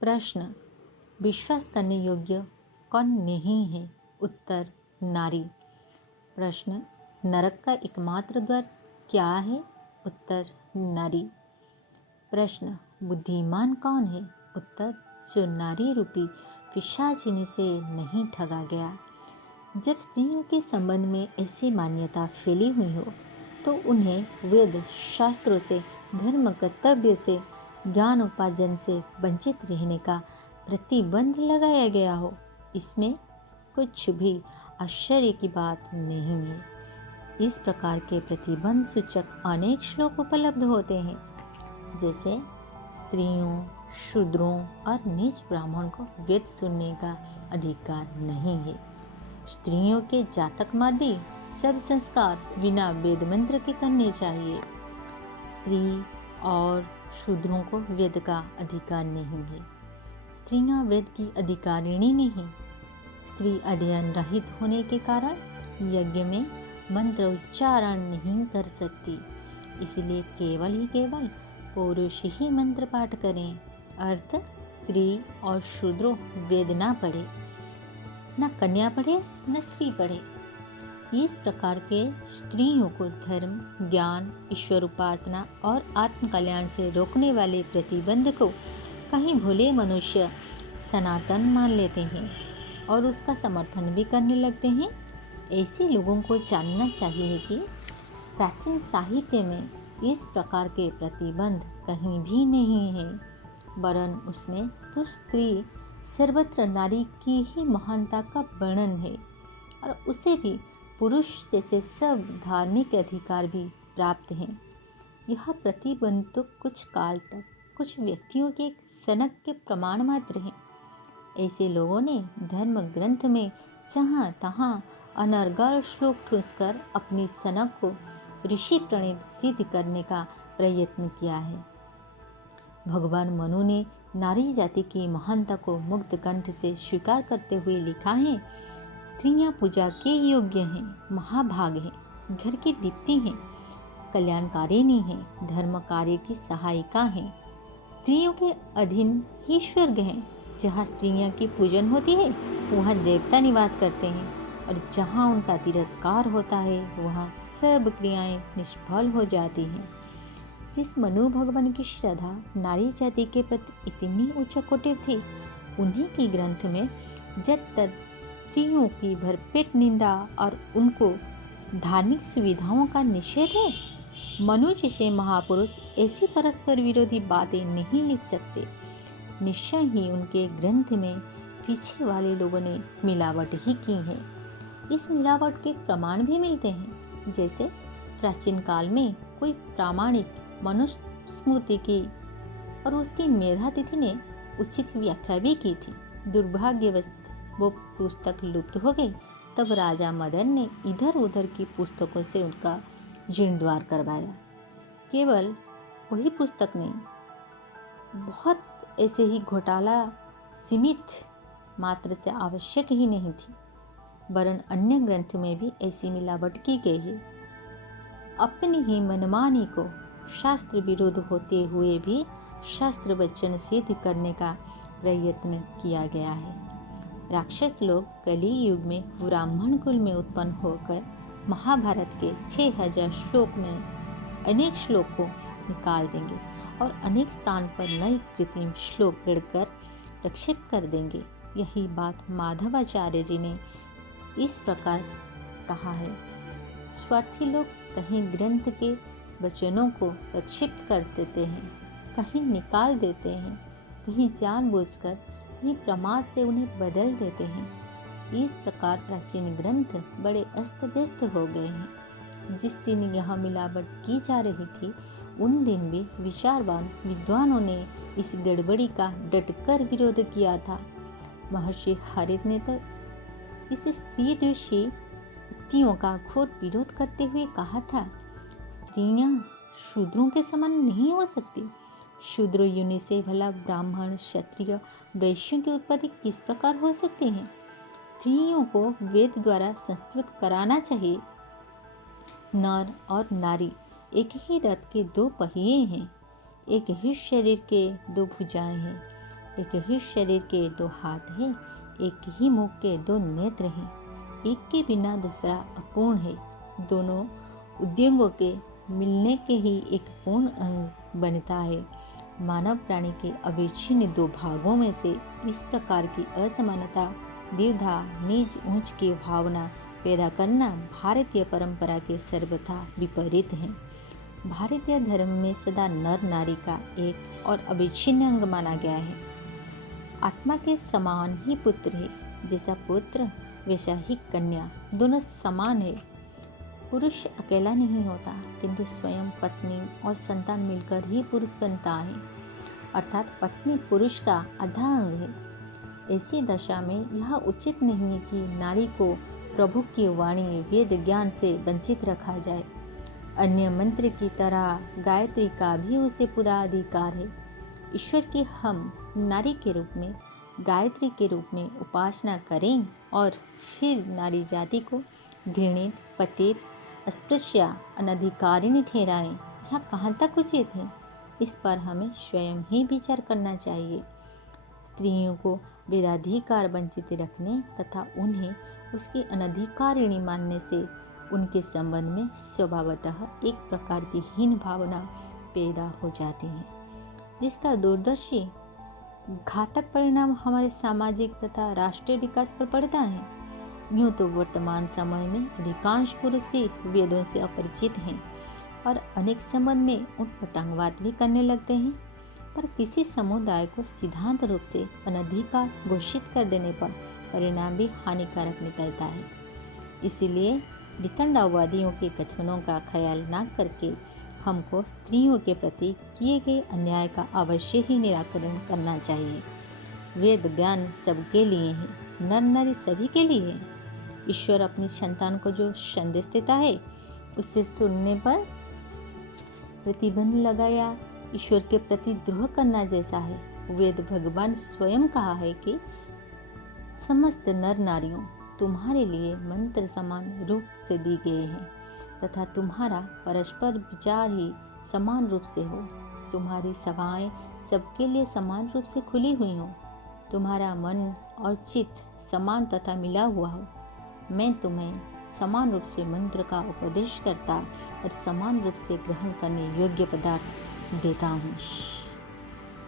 प्रश्न, विश्वास करने योग्य कौन नहीं है? उत्तर, नारी। प्रश्न, नरक का एकमात्र द्वार क्या है? उत्तर, नारी। प्रश्न, बुद्धिमान कौन है? उत्तर, जो नारी रूपी पिशाचिनी से नहीं ठगा गया। जब स्त्रियों के संबंध में ऐसी मान्यता फैली हुई हो तो उन्हें वेद शास्त्रों से, धर्म कर्तव्यों से, ज्ञान उपार्जन से वंचित रहने का प्रतिबंध लगाया गया हो, इसमें कुछ भी आश्चर्य की बात नहीं है। इस प्रकार के प्रतिबंध सूचक अनेक श्लोक उपलब्ध होते हैं, जैसे स्त्रियों, शूद्रों और नीच ब्राह्मण को वेद सुनने का अधिकार नहीं है। स्त्रियों के जातक मार्दी सब संस्कार बिना वेद मंत्र के करने चाहिए। स्त्री और शूद्रों को वेद का अधिकार नहीं है। स्त्रियां वेद की अधिकारिणी नहीं। स्त्री अध्ययन रहित होने के कारण यज्ञ में मंत्र उच्चारण नहीं कर सकती, इसलिए केवल पुरुष ही मंत्र पाठ करें। अर्थ, स्त्री और शूद्रों वेद ना पढ़े, न कन्या पढ़े न स्त्री पढ़े। इस प्रकार के स्त्रियों को धर्म, ज्ञान, ईश्वर उपासना और आत्म कल्याण से रोकने वाले प्रतिबंध को कहीं भोले मनुष्य सनातन मान लेते हैं और उसका समर्थन भी करने लगते हैं। ऐसे लोगों को जानना चाहिए कि प्राचीन साहित्य में इस प्रकार के प्रतिबंध कहीं भी नहीं है, वरन उसमें तो स्त्री सर्वत्र नारी की ही महानता का वर्णन है और उसे भी पुरुष जैसे सब धार्मिक अधिकार भी प्राप्त हैं। यह प्रतिबंध तो कुछ काल तक कुछ व्यक्तियों के सनक के प्रमाण मात्र हैं। ऐसे लोगों ने धर्म ग्रंथ में जहाँ तहाँ अनर्गल श्लोक ठूंसकर अपनी सनक को ऋषि प्रणीत सिद्ध करने का प्रयत्न किया है। भगवान मनु ने नारी जाति की महानता को मुक्त कंठ से स्वीकार करते हुए लिखा है, स्त्रियां पूजा के योग्य हैं, महाभाग हैं, घर की दीप्ति हैं, कल्याणकारिणी हैं, धर्म कार्य की सहायिका हैं। स्त्रियों के अधीन ही स्वर्ग हैं। जहाँ स्त्रियां की पूजन होती है वहाँ देवता निवास करते हैं और जहाँ उनका तिरस्कार होता है वहाँ सब क्रियाएं निष्फल हो जाती हैं। जिस मनु भगवान की श्रद्धा नारी जाति के प्रति इतनी उच्च कोटि थी, उन्हीं की ग्रंथ में जब तक स्त्रियों की भरपेट निंदा और उनको धार्मिक सुविधाओं का निषेध है। मनु जैसे महापुरुष ऐसी परस्पर विरोधी बातें नहीं लिख सकते। निश्चय ही उनके ग्रंथ में पीछे वाले लोगों ने मिलावट ही की है। इस मिलावट के प्रमाण भी मिलते हैं, जैसे प्राचीन काल में कोई प्रामाणिक मनुस्मृति की और उसकी मेधातिथि ने उचित व्याख्या भी की थी। दुर्भाग्यवश वो पुस्तक लुप्त हो गई। तब राजा मदन ने इधर उधर की पुस्तकों से उनका जीर्णोद्धार करवाया। केवल वही पुस्तक नहीं, बहुत ऐसे ही घोटाला सीमित मात्र से आवश्यक ही नहीं थी, वरन अन्य ग्रंथ में भी ऐसी मिलावट की गई है। अपनी ही मनमानी को शास्त्र विरोध होते हुए भी शास्त्र वचन सिद्ध करने का प्रयत्न किया गया है। राक्षस लोग कली युग में ब्राह्मण कुल में उत्पन्न होकर महाभारत के 6000 श्लोक में अनेक श्लोक को निकाल देंगे और अनेक स्थान पर नए कृत्रिम श्लोक गढ़कर प्रक्षेप कर देंगे। यही बात माधवाचार्य जी ने इस प्रकार कहा है, स्वार्थी लोग कहीं ग्रंथ के वचनों को प्रक्षिप्त कर देते हैं, कहीं निकाल देते हैं, कहीं जानबूझकर, कहीं प्रमाद से उन्हें बदल देते हैं। इस प्रकार प्राचीन ग्रंथ बड़े अस्त व्यस्त हो गए हैं। जिस दिन यह मिलावट की जा रही थी उन दिन भी विचारवान विद्वानों ने इस गड़बड़ी का डटकर विरोध किया था। महर्षि हरित ने तो इस स्त्री द्वेषी युक्तियों का घोर विरोध करते हुए कहा था, स्त्रियां शूद्रों के समान नहीं हो सकती। शूद्र योनि से भला ब्राह्मण, क्षत्रिय, वैश्यों की उत्पत्ति किस प्रकार हो सकती है? स्त्रियों को वेद द्वारा संस्कृत कराना चाहिए। नर और नारी एक ही रथ के दो पहिए हैं, एक ही शरीर के दो भुजाएं हैं। एक ही शरीर के दो हाथ हैं, एक ही मुख के दो नेत्र हैं, एक के बिना दूसरा अपूर्ण है। दोनों उद्यंगों के मिलने के ही एक पूर्ण अंग बनता है। मानव प्राणी के अविच्छिन्न दो भागों में से इस प्रकार की असमानता, द्विधा, नीच ऊंच की भावना पैदा करना भारतीय परंपरा के सर्वथा विपरीत है। भारतीय धर्म में सदा नर नारी का एक और अविच्छिन्न अंग माना गया है। आत्मा के समान ही पुत्र है, जैसा पुत्र वैसा ही कन्या, दोनों समान है। पुरुष अकेला नहीं होता, किंतु स्वयं पत्नी और संतान मिलकर ही पुरुष बनता है, अर्थात पत्नी पुरुष का आधा अंग है। ऐसी दशा में यह उचित नहीं है कि नारी को प्रभु की वाणी वेद ज्ञान से वंचित रखा जाए। अन्य मंत्र की तरह गायत्री का भी उसे पूरा अधिकार है। ईश्वर की हम नारी के रूप में, गायत्री के रूप में उपासना करें और फिर नारी जाति को घृणित, पतित, अस्पृश्य, अनधिकारिणी ठहराएं, यह कहाँ तक उचित है? इस पर हमें स्वयं ही विचार करना चाहिए। स्त्रियों को वेदाधिकार वंचित रखने तथा उन्हें उसकी अनधिकारिणी मानने से उनके संबंध में स्वभावतः एक प्रकार की हीन भावना पैदा हो जाती है, जिसका दूरदर्शी घातक परिणाम हमारे सामाजिक तथा राष्ट्रीय विकास पर पड़ता है। यूँ तो वर्तमान समय में अधिकांश पुरुष भी वेदों से अपरिचित हैं और अनेक संबंध में उटपटांगवाद भी करने लगते हैं, पर किसी समुदाय को सिद्धांत रूप से अनधिकार घोषित कर देने पर परिणाम भी हानिकारक निकलता है। इसीलिए वितंडावादियों के कथनों का ख्याल न करके हमको स्त्रियों के प्रति किए गए अन्याय का अवश्य ही निराकरण करना चाहिए। वेद ज्ञान सबके लिए है, नर नारी सभी के लिए है। ईश्वर अपनी संतान को जो संदेश देता है उससे सुनने पर प्रतिबंध लगाया ईश्वर के प्रति द्रोह करना जैसा है। वेद भगवान स्वयं कहा है कि समस्त नर नारियों तुम्हारे लिए मंत्र समान रूप से दी गए हैं तथा तुम्हारा परस्पर विचार ही समान रूप से हो। तुम्हारी सभाएं सबके लिए समान रूप से खुली हुई हो। तुम्हारा मन और चित्त समान तथा मिला हुआ हो। मैं तुम्हें समान रूप से मंत्र का उपदेश करता और समान रूप से ग्रहण करने योग्य पदार्थ देता हूँ।